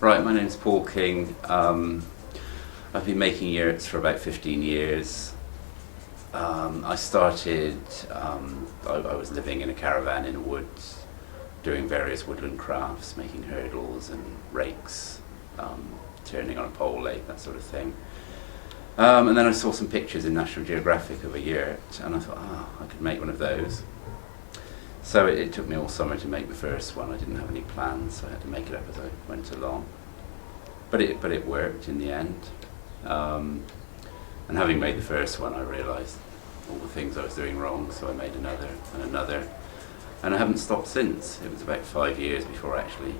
Right, my name's Paul King. I've been making yurts for about 15 years. I started, I was living in a caravan in the woods, doing various woodland crafts, making hurdles and rakes, turning on a pole lathe, that sort of thing. And then I saw some pictures in National Geographic of a yurt, and I thought, I could make one of those. So it took me all summer to make the first one. I didn't have any plans, so I had to make it up as I went along. But it worked in the end. And having made the first one, I realised all the things I was doing wrong, so I made another and another. And I haven't stopped since. It was about 5 years before I actually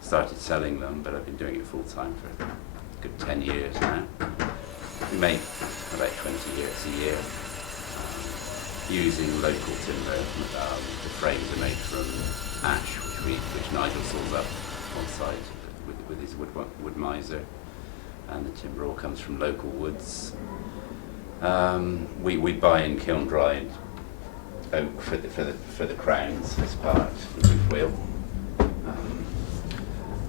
started selling them, but I've been doing it full time for a good 10 years now. We make about 20 yurts a year. Using local timber. The frames are made from ash, which Nigel saws up on site with his wood miser, and the timber all comes from local woods. We buy in kiln dried oak for the crowns as part of the roof wheel.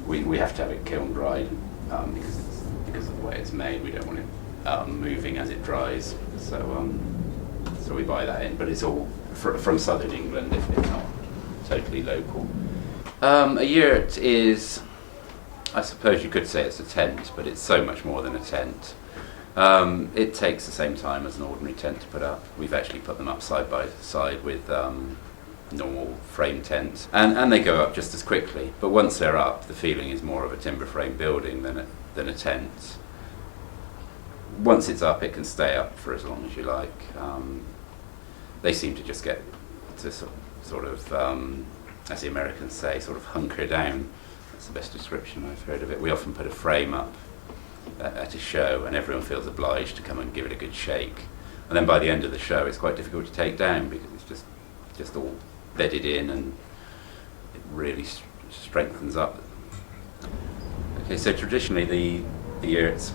We have to have it kiln dried because of the way it's made. We don't want it moving as it dries. So we buy that in, but it's all from southern England, if it's not totally local. A yurt is, I suppose you could say it's a tent, but it's so much more than a tent. It takes the same time as an ordinary tent to put up. We've actually put them up side by side with normal frame tents, and they go up just as quickly. But once they're up, the feeling is more of a timber frame building than a tent. Once it's up, it can stay up for as long as you like. They seem to just get to sort of, as the Americans say, sort of hunker down. That's the best description I've heard of it. We often put a frame up at a show, and everyone feels obliged to come and give it a good shake. And then by the end of the show, it's quite difficult to take down because it's just all bedded in, and it really strengthens up. Okay, so traditionally the yurts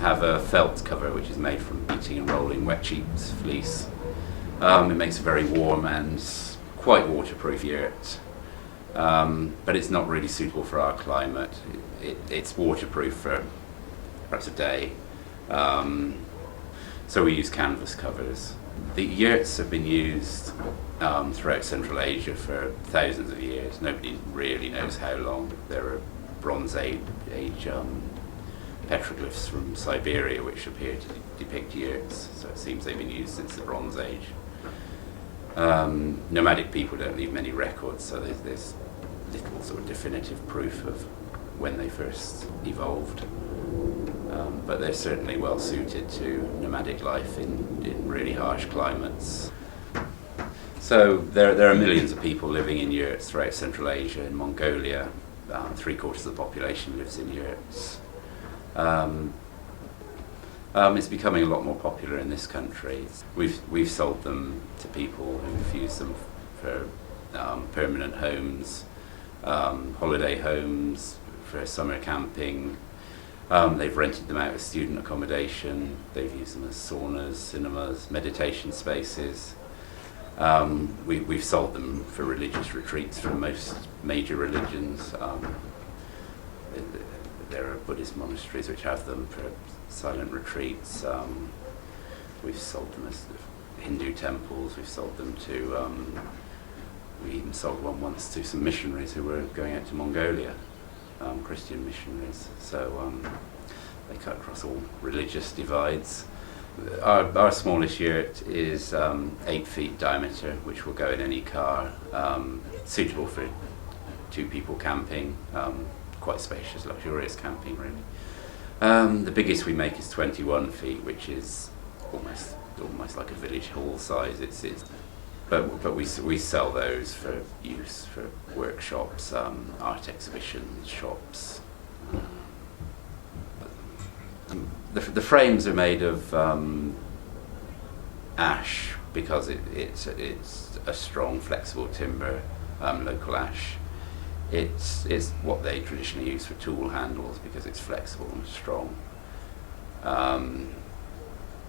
have a felt cover which is made from beating and rolling wet sheep's fleece. It makes a very warm and quite waterproof yurt, but it's not really suitable for our climate. It's waterproof for perhaps a day, so we use canvas covers. The yurts have been used throughout Central Asia for thousands of years. Nobody really knows how long. There are Bronze Age petroglyphs from Siberia which appear to depict yurts, so it seems they've been used since the Bronze Age. Nomadic people don't leave many records, so there's little sort of definitive proof of when they first evolved, but they're certainly well suited to nomadic life in really harsh climates. So there are millions of people living in yurts throughout Central Asia. In Mongolia, 3/4 of the population lives in yurts. It's becoming a lot more popular in this country. We've sold them to people who've used them for permanent homes, holiday homes, for summer camping. They've rented them out as student accommodation. They've used them as saunas, cinemas, meditation spaces. We've sold them for religious retreats from most major religions. There are Buddhist monasteries which have them for silent retreats. We've sold them as Hindu temples. We've sold them to, we even sold one once to some missionaries who were going out to Mongolia, Christian missionaries. So they cut across all religious divides. Our smallest yurt is 8 feet diameter, which will go in any car, suitable for 2 people camping. Quite spacious, luxurious camping, really. The biggest we make is 21 feet, which is almost like a village hall size. But we sell those for use for workshops, art exhibitions, shops. The frames are made of ash because it's a strong, flexible timber, local ash. It's what they traditionally use for tool handles because it's flexible and strong.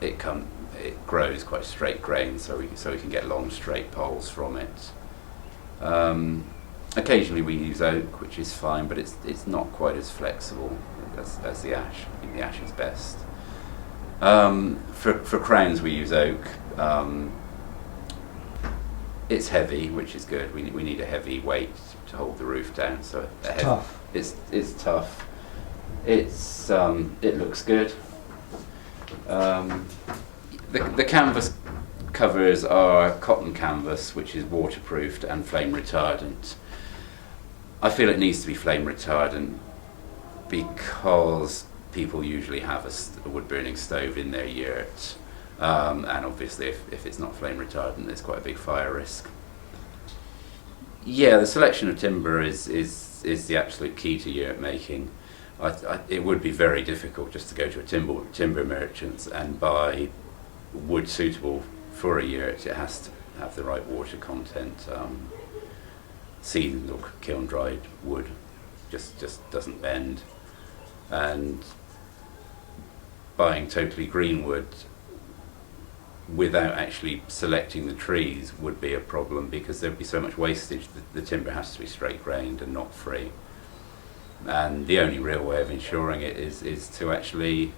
It grows quite straight grain, so we can get long straight poles from it. Occasionally we use oak, which is fine, but it's not quite as flexible as the ash. I think the ash is best. For crowns we use oak. It's heavy, which is good. We need a heavy weight to hold the roof down. So Tough. It's tough. It looks good. The canvas covers are cotton canvas, which is waterproofed and flame retardant. I feel it needs to be flame retardant because people usually have a wood burning stove in their yurt, and obviously if it's not flame retardant, there's quite a big fire risk. Yeah, the selection of timber is the absolute key to yurt making. It would be very difficult just to go to a timber merchants and buy wood suitable for a yurt. It has to have the right water content. Seasoned or kiln dried wood just doesn't bend, and buying totally green wood without actually selecting the trees would be a problem, because there'd be so much wastage. The timber has to be straight grained and not free, and the only real way of ensuring it is to actually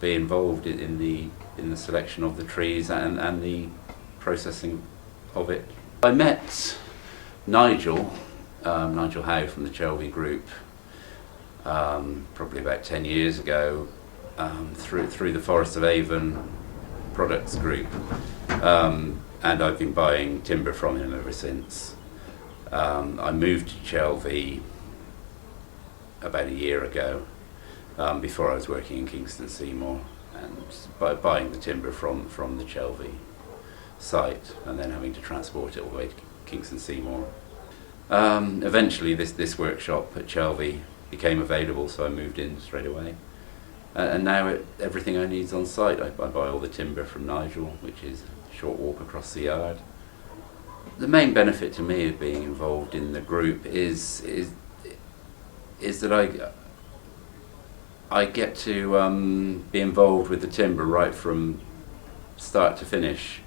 be involved in the selection of the trees and the processing of it. I met Nigel Howe from the Chelvey Group probably about 10 years ago through the Forest of Avon products group, and I've been buying timber from him ever since. I moved to Chelvey about a year ago. Before I was working in Kingston Seymour, and buying the timber from the Chelvey site and then having to transport it all the way to Kingston Seymour. Eventually this workshop at Chelvey became available, so I moved in straight away. And now everything I need is on site. I buy all the timber from Nigel, which is a short walk across the yard. The main benefit to me of being involved in the group is that I get to be involved with the timber right from start to finish.